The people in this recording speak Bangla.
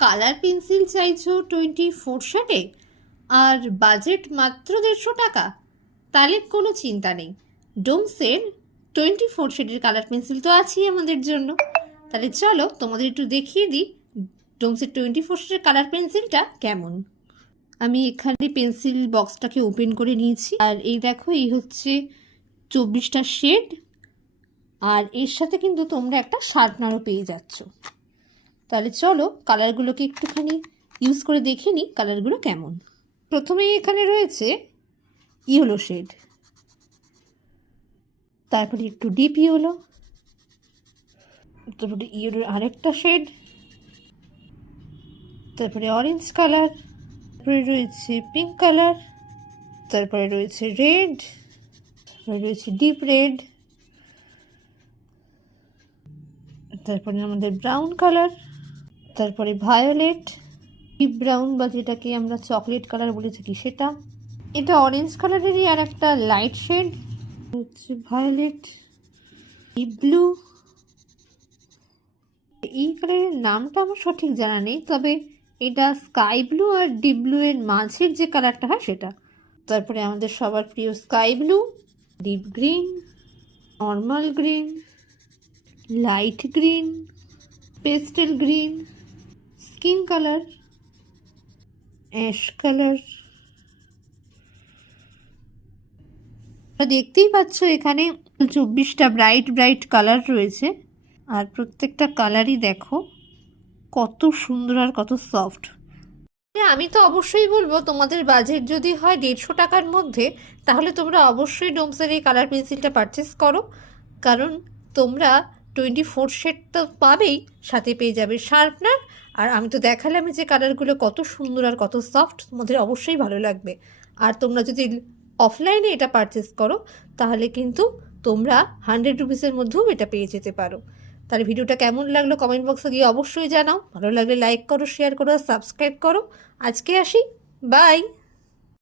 কালার পেন্সিল চাইছো 24 শেডে আর বাজেট মাত্র 150 টাকা, তাহলে কোনো চিন্তা নেই। ডোমসের 24 শেডের কালার পেন্সিল তো আছেই আমাদের জন্য। তাহলে চলো তোমাদের একটু দেখিয়ে দিই ডোমসের 24 শেডের কালার পেন্সিলটা কেমন। আমি এখানে পেন্সিল বক্সটাকে ওপেন করে নিয়েছি, আর এই দেখো এই হচ্ছে 24টা শেড, আর এর সাথে কিন্তু তোমরা একটা শার্পনারও পেয়ে যাচ্ছ। তাহলে চলো কালারগুলোকে একটুখানি ইউজ করে দেখে নিই কালারগুলো কেমন। প্রথমেই এখানে রয়েছে ইয়েলো শেড, তারপরে একটু ডিপ ইয়েলো, তারপরে ইয়েলোর আরেকটা শেড, তারপরে অরেঞ্জ কালার, তারপরে রয়েছে পিঙ্ক কালার, তারপরে রয়েছে রেড, তারপরে রয়েছে ডিপ রেড, তারপরে আমাদের ব্রাউন কালার, তারপরে ভায়োলেট, ডিপ ব্রাউন বা যেটাকে আমরা চকলেট কালার বলে থাকি সেটা। এটা অরেঞ্জ কালারেরই আর একটা লাইট শেড, হচ্ছে ভায়োলেট, ডিপ ব্লু। এই কালারের নামটা আমার সঠিক জানা নেই, তবে এটা স্কাই ব্লু আর ডিপ ব্লু এর মাঝের যে কালারটা হয় সেটা। তারপরে আমাদের সবার প্রিয় sky blue, deep green, normal green, light green, pastel green, skin colour, ash colour. দেখতেই পাচ্ছ এখানে 24টা ব্রাইট ব্রাইট কালার রয়েছে, আর প্রত্যেকটা কালারই দেখো কত সুন্দর আর কত সফট। আমি তো অবশ্যই বলবো তোমাদের বাজেট যদি হয় 150 টাকার মধ্যে, তাহলে তোমরা অবশ্যই ডোমসের এই কালার পেন্সিলটা পারচেস করো, কারণ তোমরা 24 শেড তো পাবেই, সাথে পেয়ে যাবে শার্পনার। আর আমি তো দেখালাম যে কালারগুলো কত সুন্দর আর কত সফট, তোমাদের অবশ্যই ভালো লাগবে। আর তোমরা যদি অফলাইনে এটা পারচেস করো তাহলে কিন্তু তোমরা 100 রুপিসের মধ্যেও এটা পেয়ে যেতে পারো। তাহলে ভিডিওটা কেমন লাগলো কমেন্ট বক্সে গিয়ে অবশ্যই জানাও। ভালো লাগলে লাইক করো, শেয়ার করো আর সাবস্ক্রাইব করো। আজকে আসি, বাই।